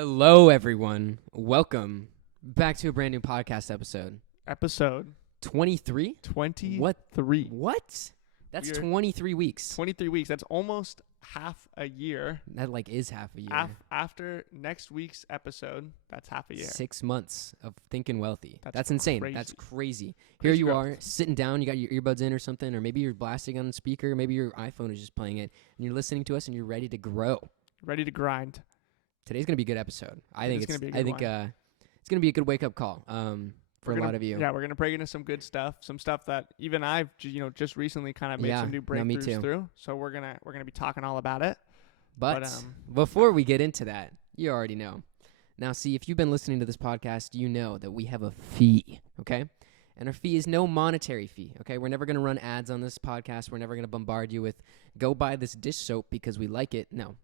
Hello, everyone. Welcome back to a brand new podcast episode. Episode 23? 23. What? That's We're 23 weeks. 23 weeks. That's almost half a year. That is half a year. After next week's episode, that's half a year. 6 months of thinking wealthy. That's That's insane. crazy. That's crazy. Here Crazy you growth. are sitting down. You got your earbuds in or something, or maybe you're blasting on the speaker. Maybe your iPhone is just playing it, and you're listening to us, and you're ready to grow. Ready to grind. Today's gonna be a good episode. I think It's gonna be a I good think one. it's gonna be a good wake up call. For We're a lot gonna- of you. Yeah, we're going to break into some good stuff. Some stuff that even I've just recently kind of made Yeah, some new no, me breakthroughs too. through. So we're going to be talking all about it. But But, before we get into that, you already know. Now, see, if you've been listening to this podcast, you know that we have a fee, okay? And our fee is no monetary fee, okay? We're never going to run ads on this podcast. We're never going to bombard you with, go buy this dish soap because we like it. No.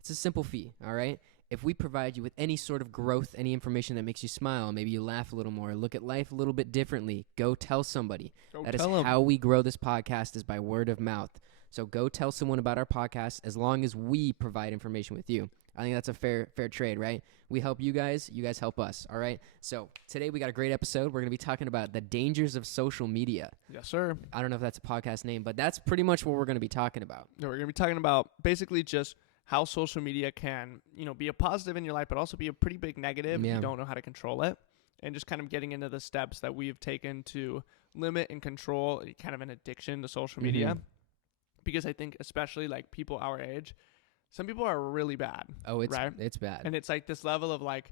It's a simple fee, all right? If we provide you with any sort of growth, any information that makes you smile, maybe you laugh a little more, look at life a little bit differently, go tell somebody. That is how we grow this podcast, is by word of mouth. So go tell someone about our podcast as long as we provide information with you. I think that's a fair trade, right? We help you guys help us, all right? So today we got a great episode. We're going to be talking about the dangers of social media. Yes, sir. I don't know if that's a podcast name, but that's pretty much what we're going to be talking about. No, we're going to be talking about basically just how social media can, be a positive in your life, but also be a pretty big negative if Yeah. you don't know how to control it. And just kind of getting into the steps that we've taken to limit and control kind of an addiction to social media. Mhm. Because I think especially like people our age, some people are really bad. Oh, it's Right. it's bad. And it's like this level of like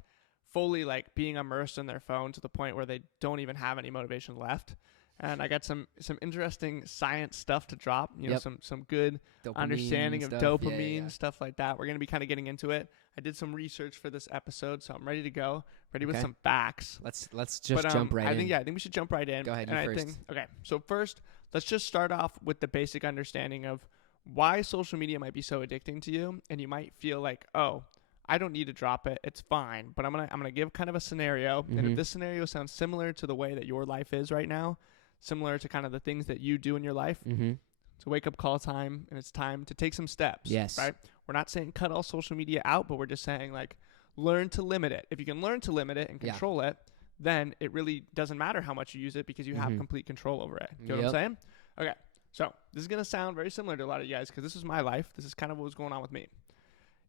fully like being immersed in their phone to the point where they don't even have any motivation left. And I got some interesting science stuff to drop, Yep. some good Dopamine understanding of stuff. dopamine, Yeah. stuff like that. We're going to be kind of getting into it. I did some research for this episode, so I'm ready to go. Ready with Okay. some facts. Let's just But, jump right I in. think we should jump right in. Go ahead, And you I first. think okay. So first, let's just start off with the basic understanding of why social media might be so addicting to you, and you might feel like, "Oh, I don't need to drop it. It's fine." But I'm going to give kind of a scenario, and Mhm. if this scenario sounds similar to the way that your life is right now, similar to kind of the things that you do in your life, Mm-hmm. it's a wake-up call time, and it's time to take some steps. Yes. Right? We're not saying cut all social media out, but we're just saying, like, learn to limit it. If you can learn to limit it and Yeah. control it, then it really doesn't matter how much you use it because you have Mhm. complete control over it. You know what I'm Yep. saying? Okay. So this is going to sound very similar to a lot of you guys because this is my life. This is kind of what was going on with me.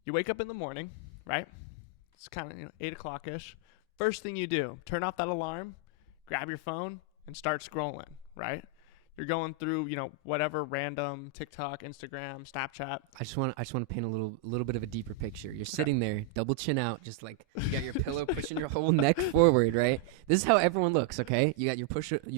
You wake up in the morning, right? It's kind of 8 o'clock-ish. First thing you do, turn off that alarm, grab your phone, and start scrolling, right? You're going through, whatever random TikTok, Instagram, Snapchat. I just want to paint a little bit of a deeper picture. You're sitting there, double chin out, just like you got your pillow pushing your whole neck forward, right? This is how everyone looks, okay? You got your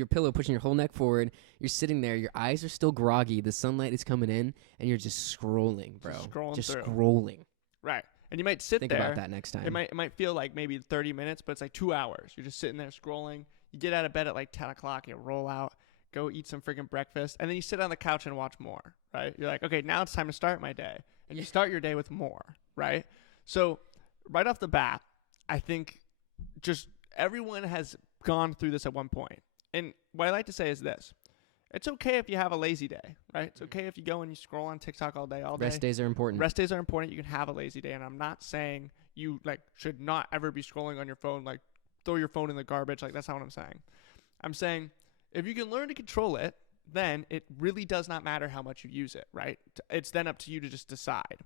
pillow pushing your whole neck forward. You're sitting there, your eyes are still groggy, the sunlight is coming in, and you're just scrolling, bro. Just scrolling Just through. scrolling. Right. And you might sit Think there. about that next time. It might feel like maybe 30 minutes, but it's like 2 hours. You're just sitting there scrolling. You get out of bed at like 10 o'clock, you roll out, go eat some freaking breakfast, and then you sit on the couch and watch more, right? You're like, okay, now it's time to start my day. And you start your day with more, right? So right off the bat, I think just everyone has gone through this at one point. And what I like to say is this. It's okay if you have a lazy day, right? It's okay if you go and you scroll on TikTok all day. Rest days are important. Rest days are important. You can have a lazy day, and I'm not saying you should not ever be scrolling on your phone. Like, throw your phone in the garbage. Like, that's not what I'm saying. I'm saying if you can learn to control it, then it really does not matter how much you use it, right? It's then up to you to just decide.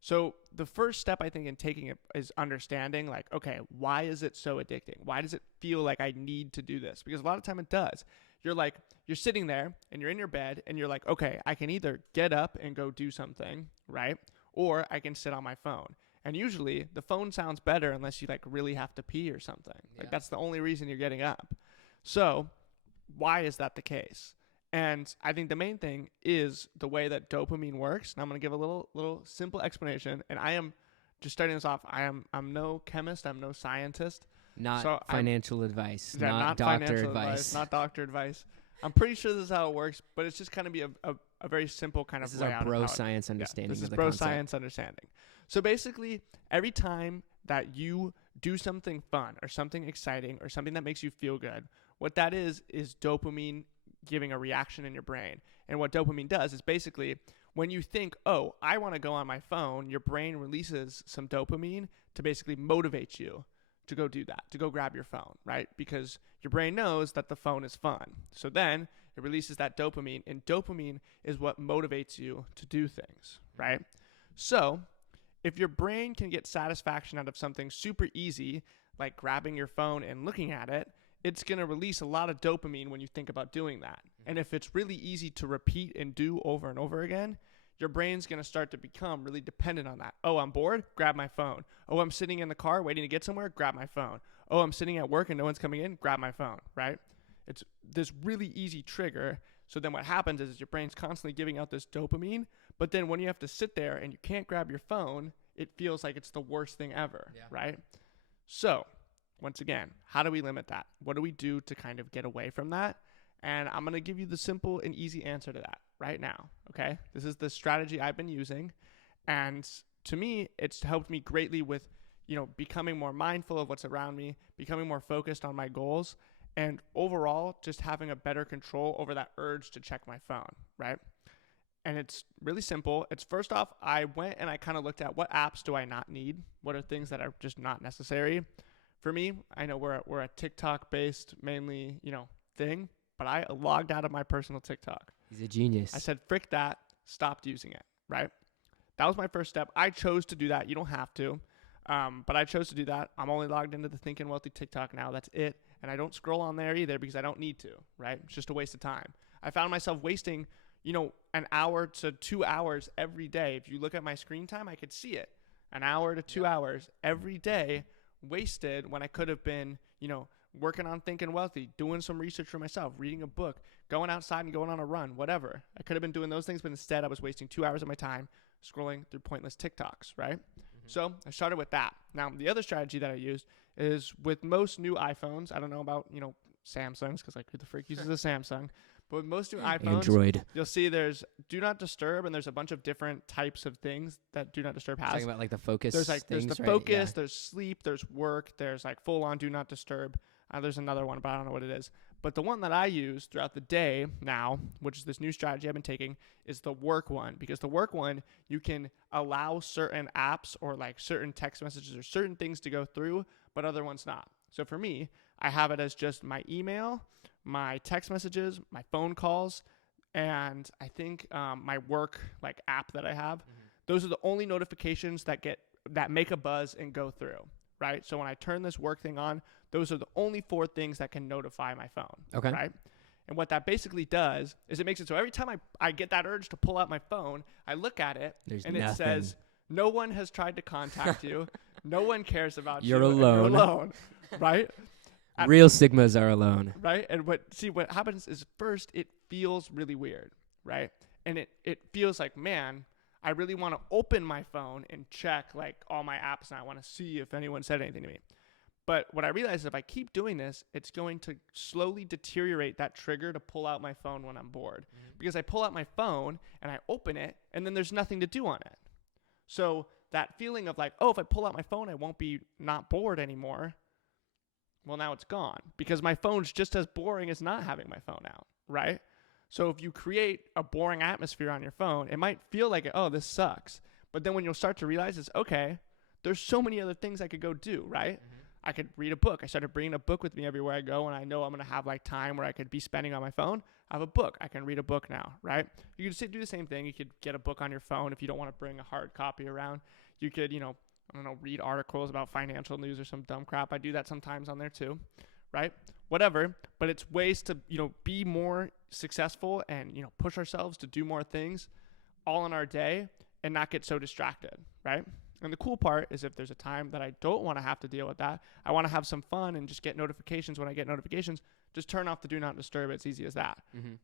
So the first step I think in taking it is understanding, like, okay, why is it so addicting? Why does it feel like I need to do this? Because a lot of time it does. You're sitting there and you're in your bed and you're like, okay, I can either get up and go do something, right? Or I can sit on my phone. And usually the phone sounds better unless you really have to pee or something. Yeah. That's the only reason you're getting up. So why is that the case? And I think the main thing is the way that dopamine works. And I'm going to give a little simple explanation. And I am just starting this off. I'm no chemist. I'm no scientist. Not So financial advice. Yeah, Not doctor financial advice. Not doctor advice. I'm pretty sure this is how it works, but it's just kind of be a very simple kind This of is layout our of bro how it- science understanding This is of the bro concept. science understanding. So basically, every time that you do something fun or something exciting or something that makes you feel good, what that is dopamine giving a reaction in your brain. And what dopamine does is basically when you think, oh, I want to go on my phone, your brain releases some dopamine to basically motivate you to go do that, to go grab your phone, right? Because your brain knows that the phone is fun. So then it releases that dopamine, and dopamine is what motivates you to do things, right? So if your brain can get satisfaction out of something super easy, like grabbing your phone and looking at it, it's going to release a lot of dopamine when you think about doing that. And if it's really easy to repeat and do over and over again, your brain's going to start to become really dependent on that. Oh, I'm bored? Grab my phone. Oh, I'm sitting in the car waiting to get somewhere? Grab my phone. Oh, I'm sitting at work and no one's coming in? Grab my phone, right? It's this really easy trigger. So then what happens is your brain's constantly giving out this dopamine, but then when you have to sit there and you can't grab your phone, it feels like it's the worst thing ever, right? So once again, how do we limit that? What do we do to kind of get away from that? And I'm going to give you the simple and easy answer to that right now, okay? This is the strategy I've been using, and to me, it's helped me greatly with, becoming more mindful of what's around me, becoming more focused on my goals, and overall, just having a better control over that urge to check my phone, right? And it's really simple. It's first off, I went and I kind of looked at what apps do I not need? What are things that are just not necessary? For me, I know we're a TikTok-based mainly, thing, but I logged out of my personal TikTok. He's a genius. I said, frick that, stopped using it, right? That was my first step. I chose to do that. You don't have to, but I chose to do that. I'm only logged into the Think and Wealthy TikTok now. That's it. And I don't scroll on there either because I don't need to, right? It's just a waste of time. I found myself wasting, an hour to 2 hours every day. If you look at my screen time, I could see it. An hour to 2 hours every day wasted when I could have been, working on Think and Wealthy, doing some research for myself, reading a book, going outside and going on a run, whatever. I could have been doing those things, but instead I was wasting 2 hours of my time scrolling through pointless TikToks, right? So I started with that. Now, the other strategy that I used is with most new iPhones. I don't know about, Samsungs, because who the freak uses a Samsung? But with most new iPhones, Android. You'll see there's Do Not Disturb, and there's a bunch of different types of things that Do Not Disturb has. Talking about the focus. There's things, the right? focus, there's sleep, there's work, there's full on Do Not Disturb. There's another one, but I don't know what it is. But the one that I use throughout the day now, which is this new strategy I've been taking, is the work one. Because the work one, you can allow certain apps or certain text messages or certain things to go through, but other ones not. So for me, I have it as just my email, my text messages, my phone calls, and I think my work app that I have. Mm-hmm. Those are the only notifications that make a buzz and go through, right? So when I turn this work thing on, those are the only 4 things that can notify my phone. Okay. Right? And what that basically does is it makes it so every time I get that urge to pull out my phone, I look at it and it says, no one has tried to contact you. No one cares about you. You're alone. You're alone. Right? Real Sigmas are alone. Right? And what happens is first it feels really weird. Right? And it feels like, man, I really want to open my phone and check all my apps, and I want to see if anyone said anything to me. But what I realize is if I keep doing this, it's going to slowly deteriorate that trigger to pull out my phone when I'm bored. Mm-hmm. Because I pull out my phone and I open it, and then there's nothing to do on it. So that feeling of if I pull out my phone, I won't be not bored anymore. Well, now it's gone because my phone's just as boring as not having my phone out, right? So if you create a boring atmosphere on your phone, it might feel like, oh, this sucks. But then when you'll start to realize is, okay, there's so many other things I could go do, right? Mm-hmm. I could read a book. I started bringing a book with me everywhere I go, and I know I'm going to have time where I could be spending on my phone. I have a book. I can read a book now, right? You could do the same thing. You could get a book on your phone if you don't want to bring a hard copy around. You could, read articles about financial news or some dumb crap. I do that sometimes on there too, right? Whatever. But it's ways to, be more successful and, push ourselves to do more things all in our day and not get so distracted, right? And the cool part is if there's a time that I don't want to have to deal with that, I want to have some fun and just get notifications. When I get notifications, just turn off the Do Not Disturb. It's easy as that,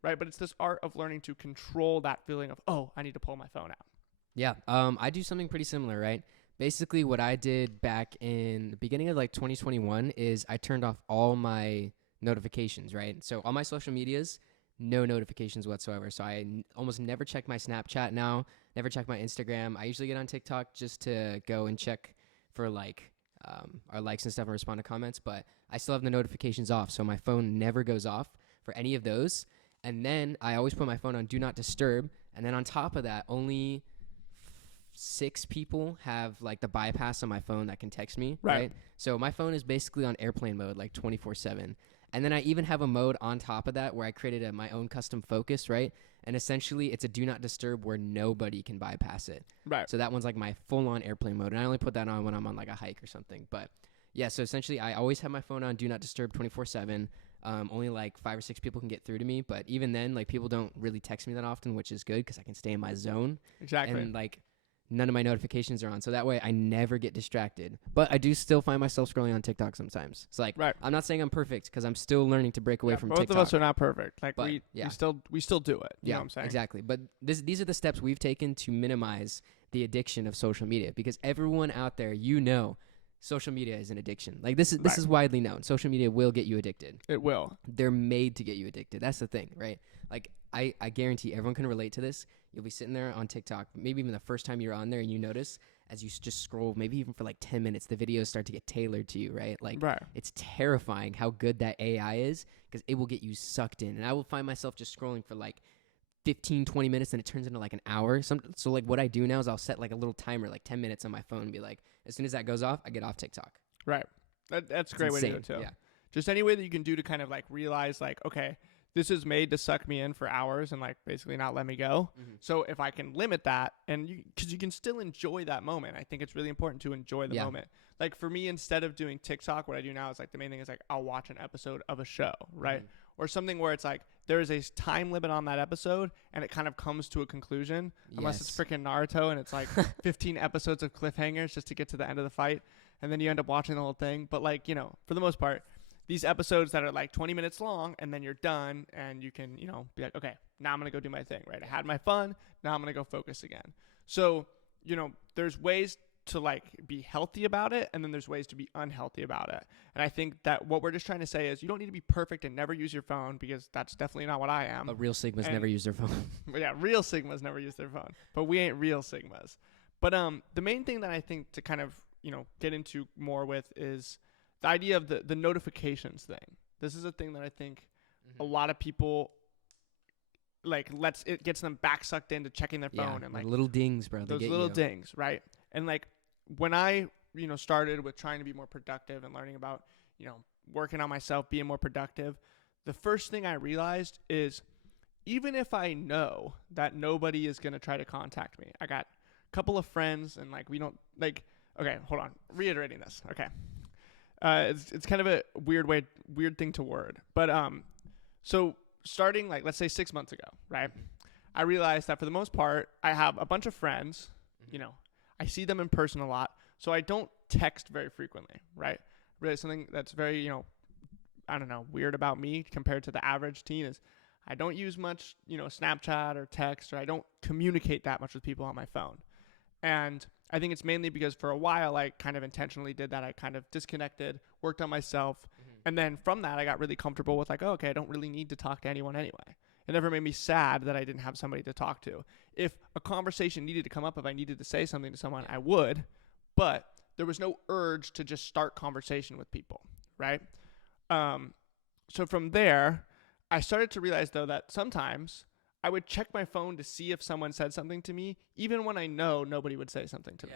right? But it's this art of learning to control that feeling of, oh, I need to pull my phone out. Yeah, I do something pretty similar, right? Basically, what I did back in the beginning of 2021 is I turned off all my notifications, right? So all my social medias, no notifications whatsoever. So I almost never check my Snapchat now. Never check my Instagram. I usually get on TikTok just to go and check for our likes and stuff and respond to comments, but I still have the notifications off, so my phone never goes off for any of those. And then I always put my phone on Do Not Disturb, And then on top of that, only 6 people have like the bypass on my phone that can text me, right? So my phone is basically on airplane mode like 24/7. And then I even have a mode on top of that where I created my own custom focus, right? And essentially it's a do not disturb where nobody can bypass it. Right. So that one's like my full on airplane mode. And I only put that on when I'm on like a hike or something. But yeah, so essentially I always have my phone on do not disturb 24/7. Only like 5 or 6 people can get through to me. But even then, like people don't really text me that often, which is good because I can stay in my zone. Exactly. And like none of my notifications are on. So that way I never get distracted. But I do still find myself scrolling on TikTok sometimes. It's like, I'm not saying I'm perfect because I'm still learning to break away from both TikTok. Both of us are not perfect. Like but, we still do it. You know what I'm saying? Exactly. But these are the steps we've taken to minimize the addiction of social media because everyone out there, social media is an addiction. Like this is widely known. Social media will get you addicted. It will. They're made to get you addicted. That's the thing, right? Like I guarantee everyone can relate to this. You'll be sitting there on TikTok, maybe even the first time you're on there and you notice as you just scroll, maybe even for like 10 minutes, the videos start to get tailored to you, right? Like it's terrifying how good that AI is because it will get you sucked in. And I will find myself just scrolling for like 15, 20 minutes and it turns into like an hour. So like what I do now is I'll set like a little timer, like 10 minutes on my phone and be like, as soon as that goes off, I get off TikTok. Right. That's a great way to do it too. Yeah. Just any way that you can do to kind of like realize like, okay, this is made to suck me in for hours and like basically not let me go. Mm-hmm. So if I can limit that and because you can still enjoy that moment, I think it's really important to enjoy the moment. Like for me, instead of doing TikTok, what I do now is like the main thing is like I'll watch an episode of a show, right? Mm-hmm. Or something where it's like there is a time limit on that episode and it kind of comes to a conclusion unless it's freaking Naruto and it's like 15 episodes of cliffhangers just to get to the end of the fight. And then you end up watching the whole thing. But like, for the most part, these episodes that are like 20 minutes long and then you're done and you can, be like, okay, now I'm going to go do my thing, right? I had my fun. Now I'm going to go focus again. So, there's ways to like be healthy about it and then there's ways to be unhealthy about it. And I think that what we're just trying to say is you don't need to be perfect and never use your phone because that's definitely not what I am. But real Sigmas never use their phone. Yeah, real Sigmas never use their phone. But we ain't real Sigmas. But the main thing that I think to kind of, get into more with is the idea of the notifications thing. This is a thing that I think a lot of people like it gets them back sucked into checking their phone and like little dings, bro. Those little dings, right? And like when I, started with trying to be more productive and learning about, working on myself, being more productive, the first thing I realized is even if I know that nobody is going to try to contact me, I got a couple of friends and like we don't like, okay, hold on, reiterating this. Okay. It's kind of a weird thing to word, but so starting like let's say 6 months ago, right? I realized that for the most part, I have a bunch of friends. I see them in person a lot, so I don't text very frequently, right? Really, something that's very I don't know, weird about me compared to the average teen is I don't use much Snapchat or text, or I don't communicate that much with people on my phone, and I think it's mainly because for a while I kind of intentionally did that. I kind of disconnected, worked on myself. And then from that, I got really comfortable with like, oh, okay, I don't really need to talk to anyone anyway. It never made me sad that I didn't have somebody to talk to. If a conversation needed to come up, if I needed to say something to someone, I would. But there was no urge to just start conversation with people, right? So from there, I started to realize, though, that sometimes I would check my phone to see if someone said something to me, even when I know nobody would say something to me.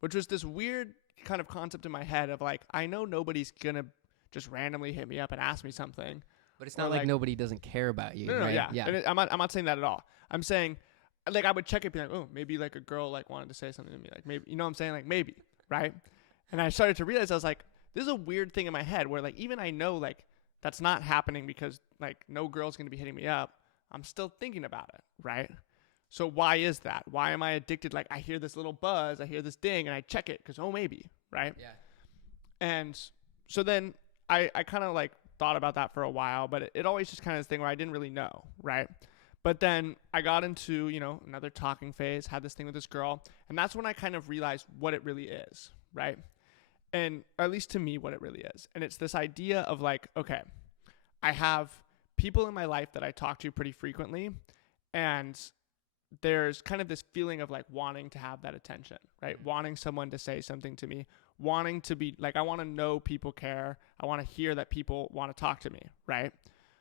Which was this weird kind of concept in my head of like, I know nobody's going to just randomly hit me up and ask me something. But it's not like nobody doesn't care about you. No, right? Yeah. And I'm not saying that at all. I'm saying, like, I would check it, be like, oh, maybe like a girl like wanted to say something to me, like maybe, what I'm saying, like maybe, right? And I started to realize I was like, this is a weird thing in my head where like even I know like that's not happening because like no girl's gonna be hitting me up. I'm still thinking about it, right? So why is that? Why am I addicted? Like I hear this little buzz, I hear this ding, and I check it because maybe, right? Yeah. And so then I kind of like thought about that for a while, but it always just kind of this thing where I didn't really know, right? But then I got into, another talking phase, had this thing with this girl, and that's when I kind of realized what it really is, right? And at least to me, what it really is. And it's this idea of like, okay, I have people in my life that I talk to pretty frequently, and there's kind of this feeling of like wanting to have that attention, right? Wanting someone to say something to me, wanting to be like, I want to know people care. I want to hear that people want to talk to me, right?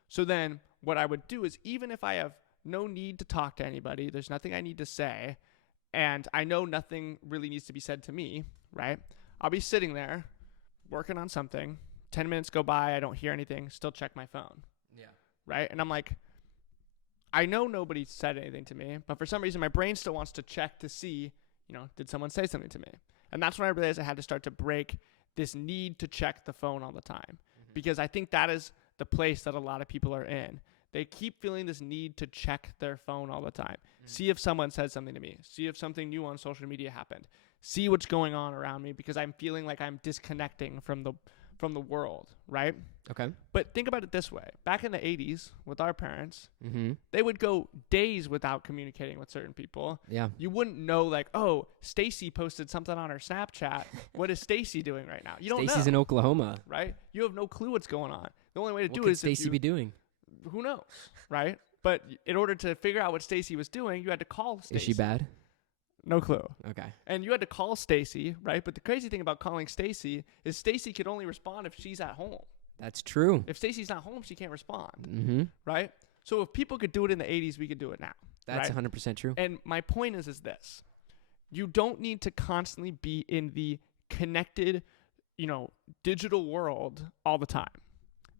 So then what I would do is even if I have no need to talk to anybody. There's nothing I need to say. And I know nothing really needs to be said to me, right? I'll be sitting there working on something. 10 minutes go by. I don't hear anything. Still check my phone. Yeah. Right? And I'm like, I know nobody said anything to me, but for some reason my brain still wants to check to see, did someone say something to me? And that's when I realized I had to start to break this need to check the phone all the time. Because I think that is the place that a lot of people are in. They keep feeling this need to check their phone all the time. See if someone said something to me. See if something new on social media happened. See what's going on around me, because I'm feeling like I'm disconnecting from the world, right? Okay. But think about it this way. Back in the 80s with our parents, Mm-hmm. they would go days without communicating with certain people. Yeah. You wouldn't know, like, oh, Stacy posted something on her Snapchat. What is Stacy doing right now? You don't Stacy's know, in Oklahoma. right? You have no clue what's going on. The only way to What do could it is if Stacy be doing? who knows, right? But in order to figure out what Stacy was doing, you had to call Stacy. Is she bad? No clue. Okay. And you had to call Stacy, right? But the crazy thing about calling Stacy is Stacy could only respond if she's at home. That's true. If Stacy's not home, she can't respond, Mm-hmm. right? So if people could do it in the 80s, we could do it now. That's right? 100% true. And my point is this. You don't need to constantly be in the connected, digital world all the time.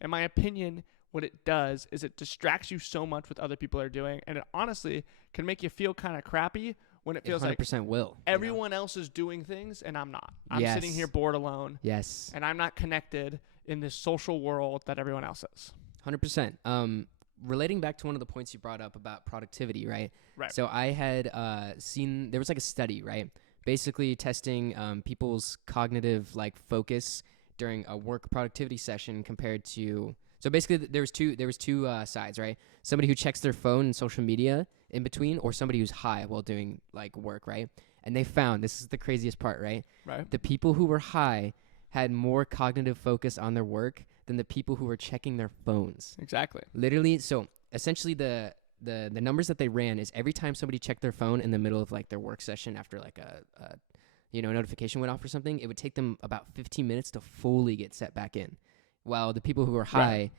In my opinion, what it does is it distracts you so much with other people are doing, and it honestly can make you feel kind of crappy when it feels 100% like will. everyone else is doing things and I'm not. I'm sitting Yes. here bored alone, Yes. and I'm not connected in this social world that everyone else is. 100%. Relating back to one of the points you brought up about productivity, right? Right. So I had seen, there was like a study, right? Basically testing people's cognitive focus during a work productivity session compared to, so basically there was two sides, right? Somebody who checks their phone and social media in between, or somebody who's high while doing work, right? And they found, this is the craziest part, right? Right. The people who were high had more cognitive focus on their work than the people who were checking their phones. Exactly. Literally, so essentially the numbers that they ran is every time somebody checked their phone in the middle of their work session after a notification went off or something, it would take them about 15 minutes to fully get set back in. While the people who were high,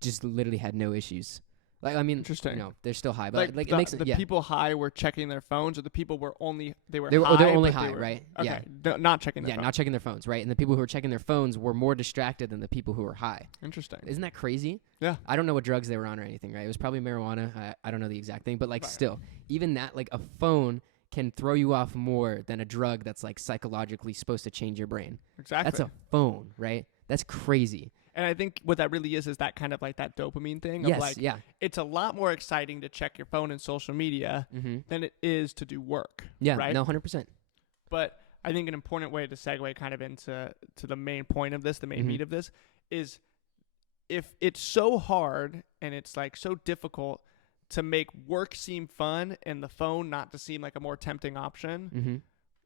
just literally had no issues. Interesting. They're still high, but it makes the yeah. people high were checking their phones, or the people were only They're high, only but high, they were, right? Okay, Yeah. not checking their Yeah, phone. not checking their phones, right? And the people who were checking their phones were more distracted than the people who were high. Interesting. Isn't that crazy? Yeah. I don't know what drugs they were on or anything, right? It was probably marijuana. I don't know the exact thing, but Right. still, even that, a phone can throw you off more than a drug that's psychologically supposed to change your brain. Exactly. That's a phone, right? That's crazy. And I think what that really is that kind of that dopamine thing of Yes, yeah. it's a lot more exciting to check your phone and social media Mm-hmm. than it is to do work. Yeah, right? no, 100%. But I think an important way to segue kind of into the main point of this, the main Mhm. meat of this, is if it's so hard and it's so difficult to make work seem fun and the phone not to seem like a more tempting option, Mm-hmm.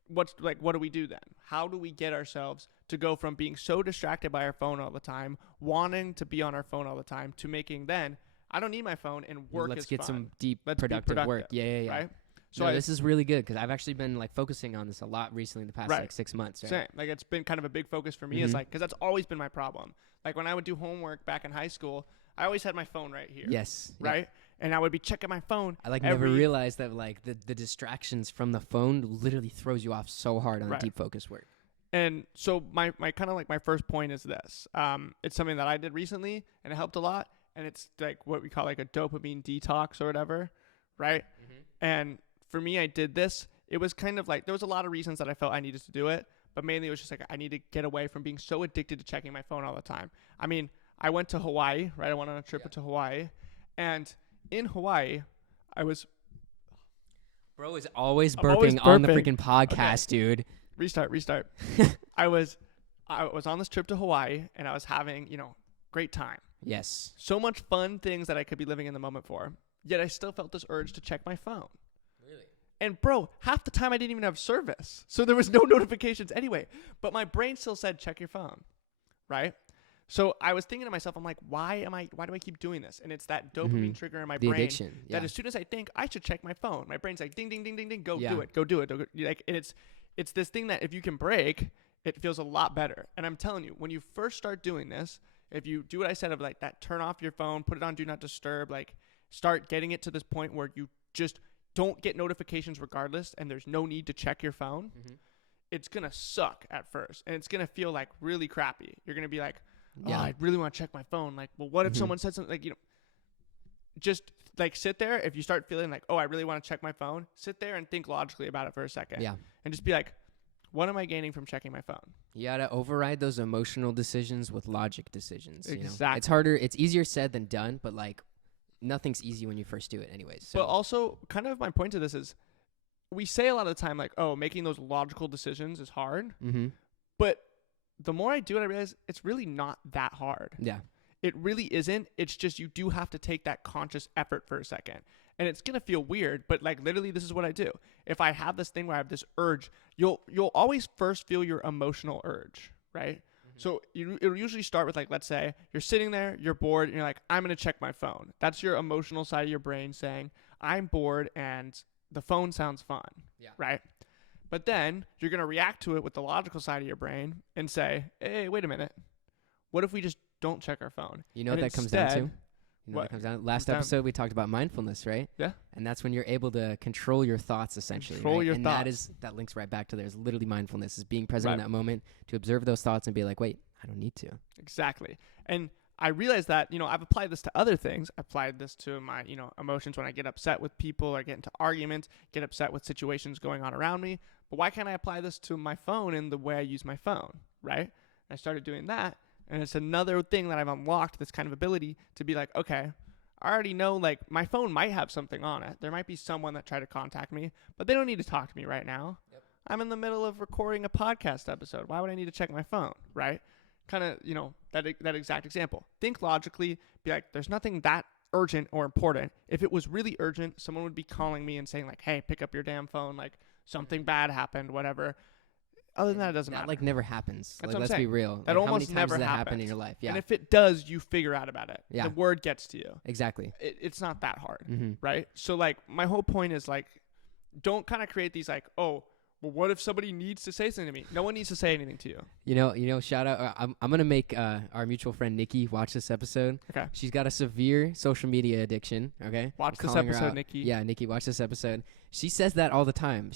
what do we do then? How do we get ourselves to go from being so distracted by our phone all the time, wanting to be on our phone all the time, to making then I don't need my phone and work Let's is get fun, some deep, Let's be productive work. Yeah. right? So this is really good because I've actually been focusing on this a lot recently in the past Right. 6 months. Right? Same. It's been kind of a big focus for me. Is Mhm. because that's always been my problem. When I would do homework back in high school, I always had my phone right here. Yes. Yeah. Right. And I would be checking my phone. I never realized that the distractions from the phone literally throws you off so hard on Right. deep focus work. And so my kind of my first point is this. It's something that I did recently and it helped a lot. And it's what we call a dopamine detox or whatever. Right. Mm-hmm. And for me, I did this. It was kind of there was a lot of reasons that I felt I needed to do it. But mainly it was just I need to get away from being so addicted to checking my phone all the time. I mean, I went to Hawaii, right? I went on a trip to Hawaii. And in Hawaii, I was... Bro is always I'm always burping on the burping. freaking podcast, dude. Restart. I was on this trip to Hawaii, and I was having, great time. Yes. So much fun things that I could be living in the moment for. Yet I still felt this urge to check my phone. Really? And bro, half the time I didn't even have service. So there was no notifications anyway. But my brain still said, check your phone. Right? So I was thinking to myself, I'm like, why do I keep doing this? And it's that dopamine trigger in my The brain addiction. Yeah. that as soon as I think I should check my phone, my brain's like, ding, ding, ding, ding, ding, go Yeah. do it. And it's this thing that if you can break, it feels a lot better. And I'm telling you, when you first start doing this, if you do what I said of that turn off your phone, put it on do not disturb, start getting it to this point where you just don't get notifications regardless and there's no need to check your phone, it's going to suck at first. And it's going to feel like really crappy. You're going to be like, oh, I really want to check my phone. Like, well, what if someone said something? Like, you know, just like sit there. If you start feeling like, oh, I really want to check my phone, sit there and think logically about it for a second. Yeah. And just be like, what am I gaining from checking my phone? You gotta override those emotional decisions with logic decisions. Exactly. You know? It's harder. It's easier said than done, but like nothing's easy when you first do it anyways. So. But also, kind of my point to this is, we say a lot of the time, like, oh, making those logical decisions is hard. But the more I do it, I realize it's really not that hard. Yeah. It really isn't. It's just you do have to take that conscious effort for a second. And it's going to feel weird, but like literally this is what I do. If I have this thing where I have this urge, you'll always first feel your emotional urge, right? So it'll usually start with like, let's say you're sitting there, you're bored, and you're like, I'm going to check my phone. That's your emotional side of your brain saying, I'm bored and the phone sounds fun, right? But then you're going to react to it with the logical side of your brain and say, hey, wait a minute. What if we just don't check our phone? You know what that comes down to? You know what that comes down. Last episode we talked about mindfulness, right? Yeah. And that's when you're able to control your thoughts, essentially. Control your thoughts. And that links right back to there's literally mindfulness, is being present in that moment to observe those thoughts and be like, wait, I don't need to. Exactly. And I realized that, you know, I've applied this to other things. I applied this to my, you know, emotions when I get upset with people or get into arguments, get upset with situations going on around me. But why can't I apply this to my phone in the way I use my phone, right? And I started doing that. And it's another thing that I've unlocked, this kind of ability to be like, okay, I already know, like, my phone might have something on it. There might be someone that tried to contact me, but they don't need to talk to me right now. Yep. I'm in the middle of recording a podcast episode. Why would I need to check my phone, right? Kind of, you know, that exact example. Think logically, be like, there's nothing that urgent or important. If it was really urgent, someone would be calling me and saying, like, hey, pick up your damn phone, like, something bad happened, whatever. Other than that, it doesn't matter. That like never happens. That's like, what I'm let's saying. be real. That like, almost how many times never does that happens happen in your life? Yeah. And if it does, you figure out about it. Yeah. The word gets to you. Exactly. It's not that hard, right? So like my whole point is like, don't kind of create these like, oh, well, what if somebody needs to say something to me? No one needs to say anything to you. You know. Shout out. I'm gonna make our mutual friend Nikki watch this episode. Okay. She's got a severe social media addiction. Okay. Watch this episode, Nikki. Yeah, Nikki, watch this episode. She says that all the time.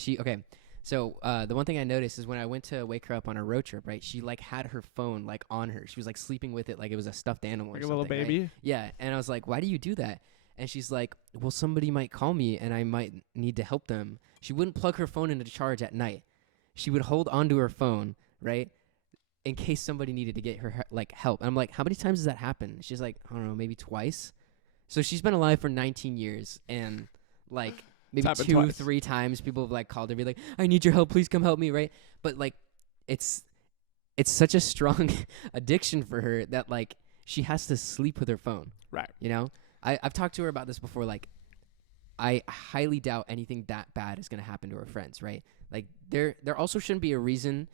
So the one thing I noticed is when I went to wake her up on a road trip, right? She like had her phone like on her. She was like sleeping with it like it was a stuffed animal like or a something. Little baby. Right? Yeah. And I was like, why do you do that? And she's like, well, somebody might call me and I might need to help them. She wouldn't plug her phone into charge at night. She would hold onto her phone, right, in case somebody needed to get her like help. And I'm like, how many times does that happen? She's like, I don't know, maybe twice. So she's been alive for 19 years and like maybe 2-3 times people have like called her and be like, I need your help, please come help me, right? But like it's such a strong addiction for her that like she has to sleep with her phone. Right. You know? I've talked to her about this before, like I highly doubt anything that bad is going to happen to her friends, right? Like there also shouldn't be a reason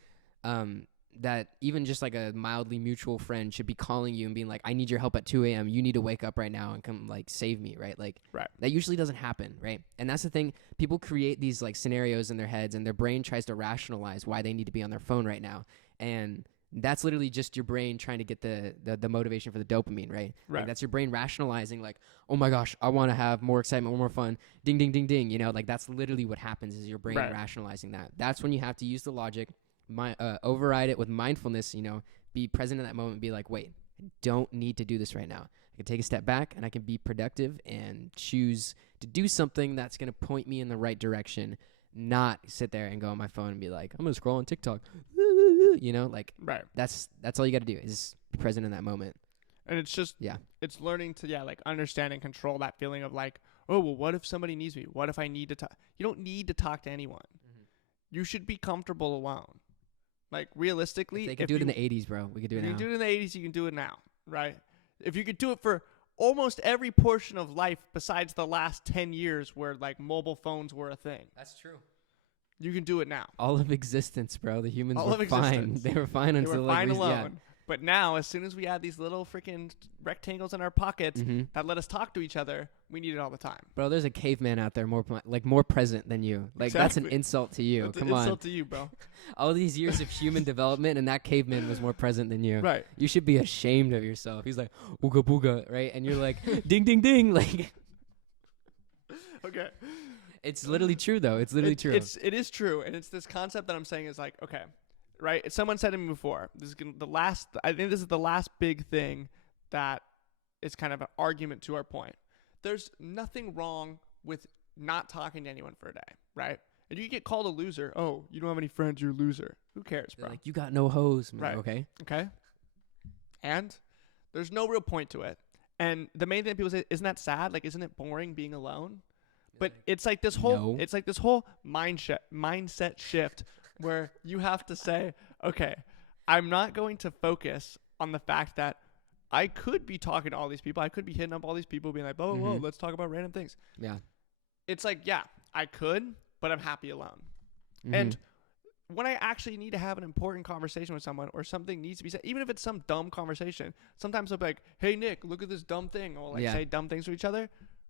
that even just like a mildly mutual friend should be calling you and being like, I need your help at 2 a.m. You need to wake up right now and come like save me, right? Like that usually doesn't happen, right? And that's the thing. People create these like scenarios in their heads and their brain tries to rationalize why they need to be on their phone right now. And that's literally just your brain trying to get the motivation for the dopamine, right? Like that's your brain rationalizing like, oh my gosh, I want to have more excitement, more fun, ding, ding, ding, ding. You know, like that's literally what happens is your brain rationalizing that. That's when you have to use the logic, override it with mindfulness, you know, be present in that moment, be like, wait, I don't need to do this right now. I can take a step back and I can be productive and choose to do something that's going to point me in the right direction, not sit there and go on my phone and be like, I'm going to scroll on TikTok. You know, like that's all you got to do is be present in that moment. And it's just it's learning to like understand and control that feeling of like, oh well, what if somebody needs me? What if I need to talk? You don't need to talk to anyone. You should be comfortable alone. Like realistically, if they could do it in the 80s, bro. We could do it now. You can do it in the 80s. You can do it now, right? If you could do it for almost every portion of life besides the last 10 years where like mobile phones were a thing. That's true. You can do it now. All of existence, bro. The humans were fine. They were fine until fine alone. But now, as soon as we add these little freaking rectangles in our pockets that let us talk to each other, we need it all the time. Bro, there's a caveman out there more present than you. Like that's an insult to you. That's Come an on. Insult to you, bro. All these years of human development, and that caveman was more present than you. Right. You should be ashamed of yourself. He's like ooga booga, right? And you're like ding ding ding, like. Okay. It's literally true, though. It's literally true. It is true, and it's this concept that I'm saying is like, okay, right? Someone said to me before, this is the last. I think this is the last big thing that is kind of an argument to our point. There's nothing wrong with not talking to anyone for a day, right? And you get called a loser. Oh, you don't have any friends, you're a loser. Who cares, They're bro? like, you got no hoes. I'm like, Right. okay. Okay. And there's no real point to it. And the main thing that people say, isn't that sad? Like, isn't it boring being alone? But it's like this whole mindset shift where you have to say, okay, I'm not going to focus on the fact that I could be talking to all these people. I could be hitting up all these people being like, whoa, let's talk about random things. Yeah. It's like, yeah, I could, but I'm happy alone. Mhm. And when I actually need to have an important conversation with someone or something needs to be said, even if it's some dumb conversation, sometimes I'll be like, hey, Nick, look at this dumb thing. Or like say dumb things to each other.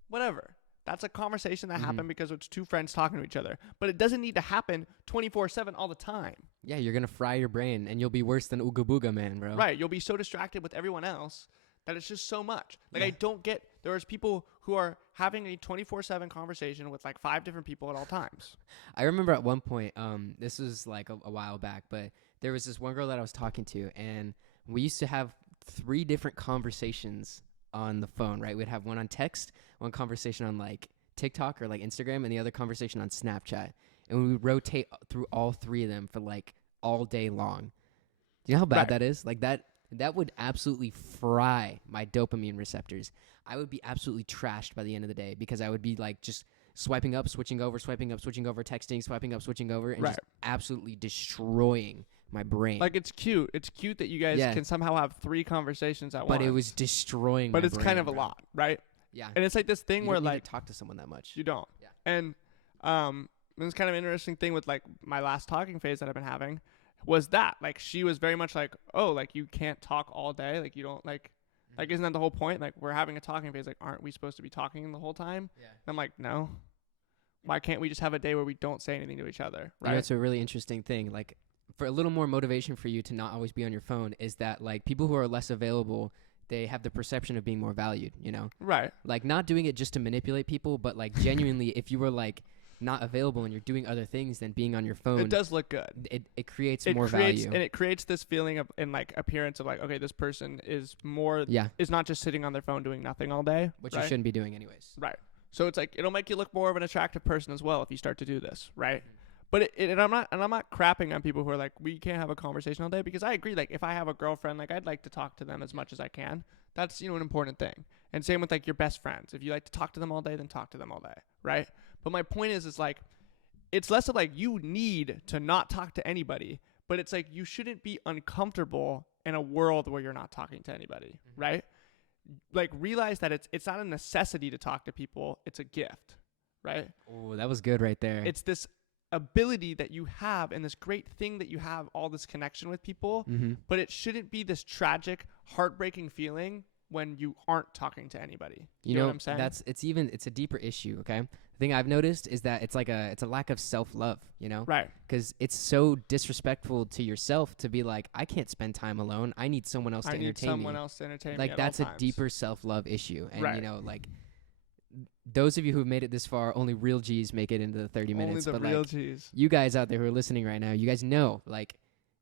Whatever. That's a conversation that happened because it's two friends talking to each other. But it doesn't need to happen 24/7 all the time. Yeah, you're going to fry your brain, and you'll be worse than Ooga Booga Man, bro. Right. You'll be so distracted with everyone else that it's just so much. Like, Yeah. I don't get, there's people who are having a 24/7 conversation with like 5 different people at all times. I remember at one point, this was like a while back, but there was this one girl that I was talking to, and we used to have 3 different conversations on the phone, right? We'd have one on text, one conversation on like TikTok or like Instagram, and the other conversation on Snapchat. And we would rotate through all 3 of them for like all day long. Do you know how bad Right. that is? Like that would absolutely fry my dopamine receptors. I would be absolutely trashed by the end of the day because I would be like just swiping up, switching over, swiping up, switching over, texting, swiping up, switching over, and just absolutely destroying my brain. Like, it's cute. It's cute that you guys can somehow have 3 conversations at once. But it was destroying my But it's brain, kind of a bro. lot, right? Yeah. And it's like this thing You where don't need like to talk to someone that much. you don't. Yeah. And it's kind of an interesting thing with like my last talking phase that I've been having was that like she was very much like, oh, like you can't talk all day, like you don't like isn't that the whole point? Like, we're having a talking phase, like aren't we supposed to be talking the whole time? Yeah. And I'm like, no. Why can't we just have a day where we don't say anything to each other, You know, right? it's a really interesting thing. Like, for a little more motivation for you to not always be on your phone is that like people who are less available, they have the perception of being more valued, you know? Right. Like, not doing it just to manipulate people, but like genuinely, if you were like not available and you're doing other things than being on your phone, It does look good. it creates It more creates value. and it creates this feeling of and like appearance of like, okay, this person is more Yeah, is not just sitting on their phone doing nothing all day. which right? you shouldn't be doing anyways. Right. So it's like it'll make you look more of an attractive person as well if you start to do this, right? But and I'm not crapping on people who are like, we can't have a conversation all day, because I agree. Like, if I have a girlfriend, like I'd like to talk to them as much as I can. That's, you know, an important thing. And same with like your best friends. If you like to talk to them all day, then talk to them all day, right? But my point is like, it's less of like you need to not talk to anybody, but it's like you shouldn't be uncomfortable in a world where you're not talking to anybody, right? Like, realize that it's not a necessity to talk to people, it's a gift, right? Oh, that was good right there. It's this ability that you have and this great thing that you have, all this connection with people, but it shouldn't be this tragic, heartbreaking feeling when you aren't talking to anybody. You know what I'm saying? It's a deeper issue, okay? The thing I've noticed is that it's a lack of self-love, you know? Right. Because it's so disrespectful to yourself to be like, I can't spend time alone. I need someone else to I need entertain someone me. else to entertain me Like, at that's all a times. deeper self-love issue. And, Right. you know, like, those of you who've made it this far, only real G's make it into the 30 minutes. Only the but real like, G's. you guys out there who are listening right now, you guys know, like,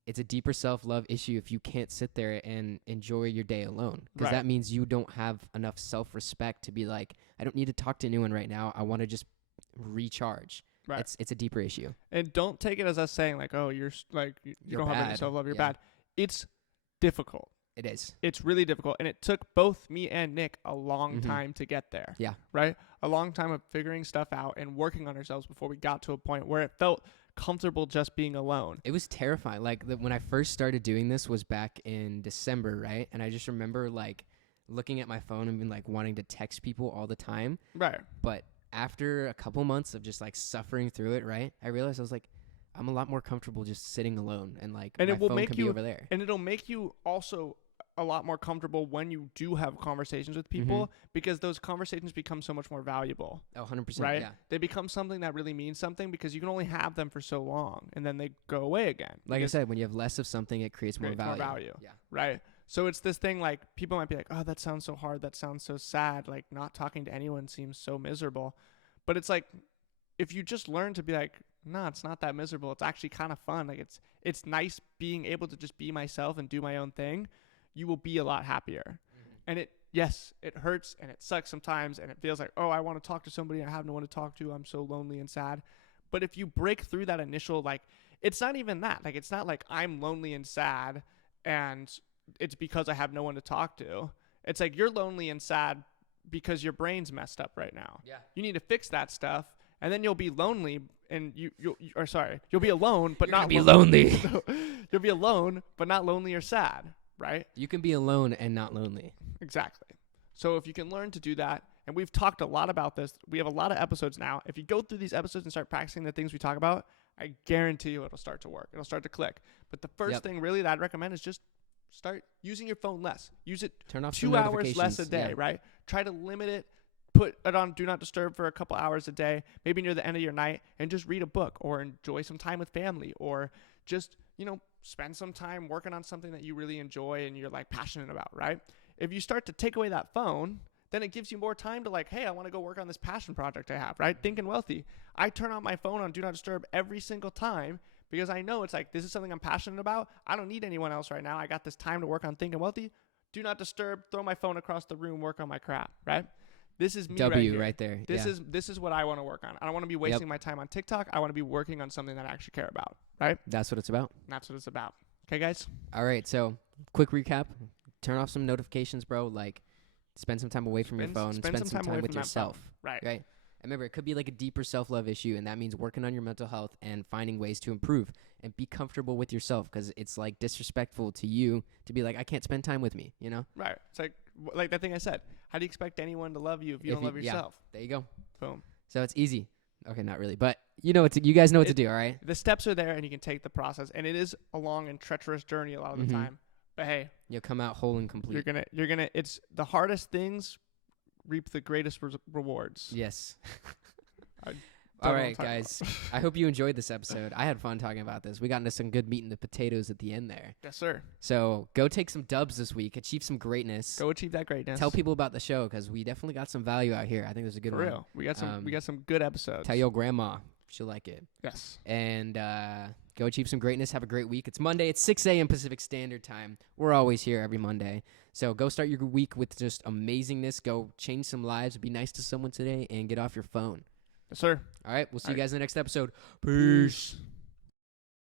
it's a deeper self-love issue if you can't sit there and enjoy your day alone. Because Right. that means you don't have enough self-respect to be like, I don't need to talk to anyone right now. I want to just recharge. Right. It's a deeper issue. And don't take it as us saying like, oh, you You're don't have any bad. self-love, you're Yeah. bad. It's difficult. It is. It's really difficult. And it took both me and Nick a long Mhm. time to get there. Yeah. Right? A long time of figuring stuff out and working on ourselves before we got to a point where it felt comfortable just being alone. It was terrifying. Like, when I first started doing this was back in December, right? And I just remember, like, looking at my phone and being, like, wanting to text people all the time. Right. But after a couple months of just, like, suffering through it, right, I realized I was like, I'm a lot more comfortable just sitting alone and, like, And my it will phone make can you- be over there. And it'll make you also a lot more comfortable when you do have conversations with people, because those conversations become so much more valuable. Oh, 100%. Right? Yeah. They become something that really means something because you can only have them for so long and then they go away again. Like I because said, when you have less of something, it creates more value. Yeah. Right. So it's this thing like people might be like, oh, that sounds so hard. That sounds so sad. Like not talking to anyone seems so miserable. But it's like, if you just learn to be like, nah, it's not that miserable. It's actually kind of fun. Like it's nice being able to just be myself and do my own thing. You will be a lot happier. And yes, it hurts and it sucks sometimes, and it feels like, oh, I want to talk to somebody. I have no one to talk to. I'm so lonely and sad. But if you break through that initial, like, it's not even that. Like, it's not like I'm lonely and sad and it's because I have no one to talk to. It's like you're lonely and sad because your brain's messed up right now. Yeah. You need to fix that stuff, and then you'll be lonely, and you'll be alone, but not be lonely. So, you'll be alone, but not lonely or sad, right? You can be alone and not lonely. Exactly. So if you can learn to do that, and we've talked a lot about this, we have a lot of episodes now. If you go through these episodes and start practicing the things we talk about, I guarantee you it'll start to work. It'll start to click. But the first thing really that I'd recommend is just start using your phone less. Use it Turn off 2 hours less a day, right? Try to limit it. Put it on Do Not Disturb for a couple hours a day, maybe near the end of your night, and just read a book or enjoy some time with family, or just, spend some time working on something that you really enjoy and you're like passionate about, right? If you start to take away that phone, then it gives you more time to like, hey, I want to go work on this passion project I have, right? Thinking Wealthy. I turn on my phone on Do Not Disturb every single time because I know it's like, this is something I'm passionate about. I don't need anyone else right now. I got this time to work on Thinking Wealthy. Do Not Disturb, throw my phone across the room, work on my crap, right? This is me right there. This is what I want to work on. I don't want to be wasting my time on TikTok. I want to be working on something that I actually care about, right? That's what it's about. And that's what it's about. Okay, guys? All right, so quick recap. Turn off some notifications, bro. Like, spend some time away from your phone. Spend some time with yourself. Right. And remember, it could be like a deeper self-love issue, and that means working on your mental health and finding ways to improve and be comfortable with yourself, because it's like disrespectful to you to be like, I can't spend time with me, Right. It's like that thing I said. How do you expect anyone to love you if you don't love yourself? There you go. Boom. So it's easy. Okay, not really, but you guys know what to do, all right? The steps are there, and you can take the process, and it is a long and treacherous journey a lot of the time. But hey, you'll come out whole and complete. You're gonna. It's the hardest things reap the greatest rewards. Yes. All right, guys. I hope you enjoyed this episode. I had fun talking about this. We got into some good meat and the potatoes at the end there. Yes, sir. So go take some dubs this week. Achieve some greatness. Go achieve that greatness. Tell people about the show, because we definitely got some value out here. I think there's a good one. For real. We got some good episodes. Tell your grandma. She'll like it. Yes. And go achieve some greatness. Have a great week. It's Monday. It's 6 a.m. Pacific Standard Time. We're always here every Monday. So go start your week with just amazingness. Go change some lives. Be nice to someone today and get off your phone. Yes, sir. All right. We'll see you guys in the next episode. Peace.